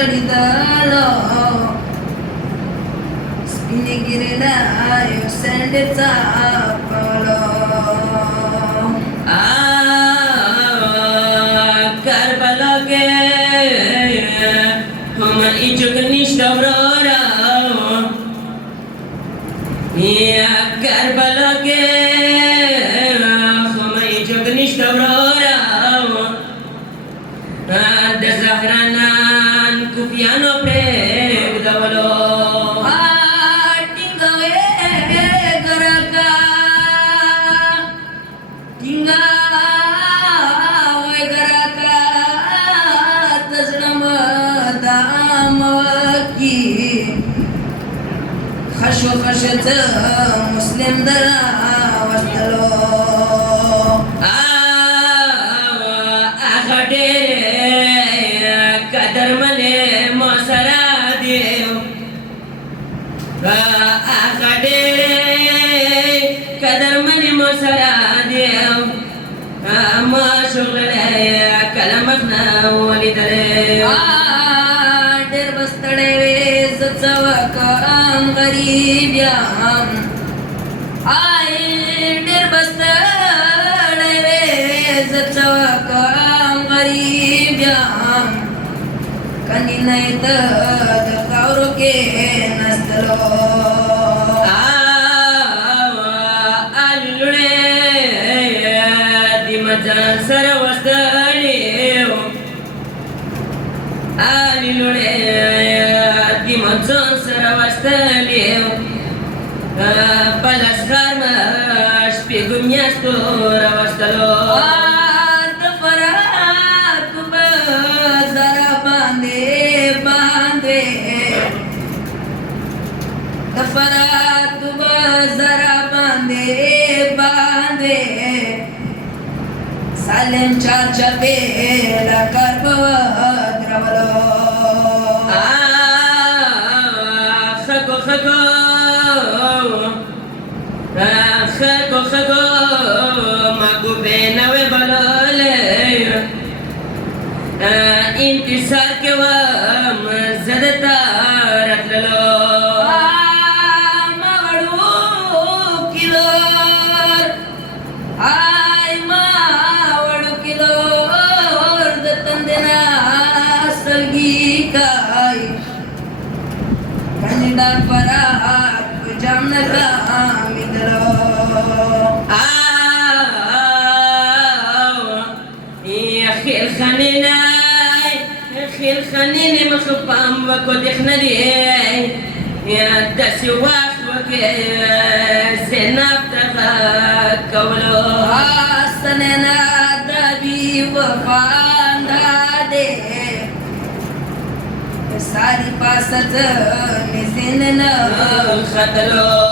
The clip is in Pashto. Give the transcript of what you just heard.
चढिदलो स्पिनी गिरलायो सँडेचा पलो Karbala ke hum ijuk nishtavra ya Karbala ke hum ijuk nishtavra da zahranan kufyano preg davalo خشو خشت مسلم درا وستلو آخده قدر منے موسرا دیو آخده قدر منے موسرا دیو ما شغل لے کلمتنا ولی دریو ډېر بستړی وې زه څه وکړم غریب یم ډېر بستړی وې زه څه وکړم غریب یم کني نه یې ته د خاورو کې نستلو مجان سر وستړیو آلی لوړې د مجان سر وستړیو بلسګر مش پیګو میاشتو راوستلو د فرات بازار باندې د فرات بازار باندې سالم چار چپے لکر درولو خکو خکو خکو خکو مگو بینوی بلولی انتصار کے وام زدتا رتللو Kanida parat jamna kamidro ya khil khaninai khil khanini makhpam wa ko dekhnadi ya taswaq wa ke zinab takawlo asanena dabi wa fandade सारी पासत निसिन न खतरो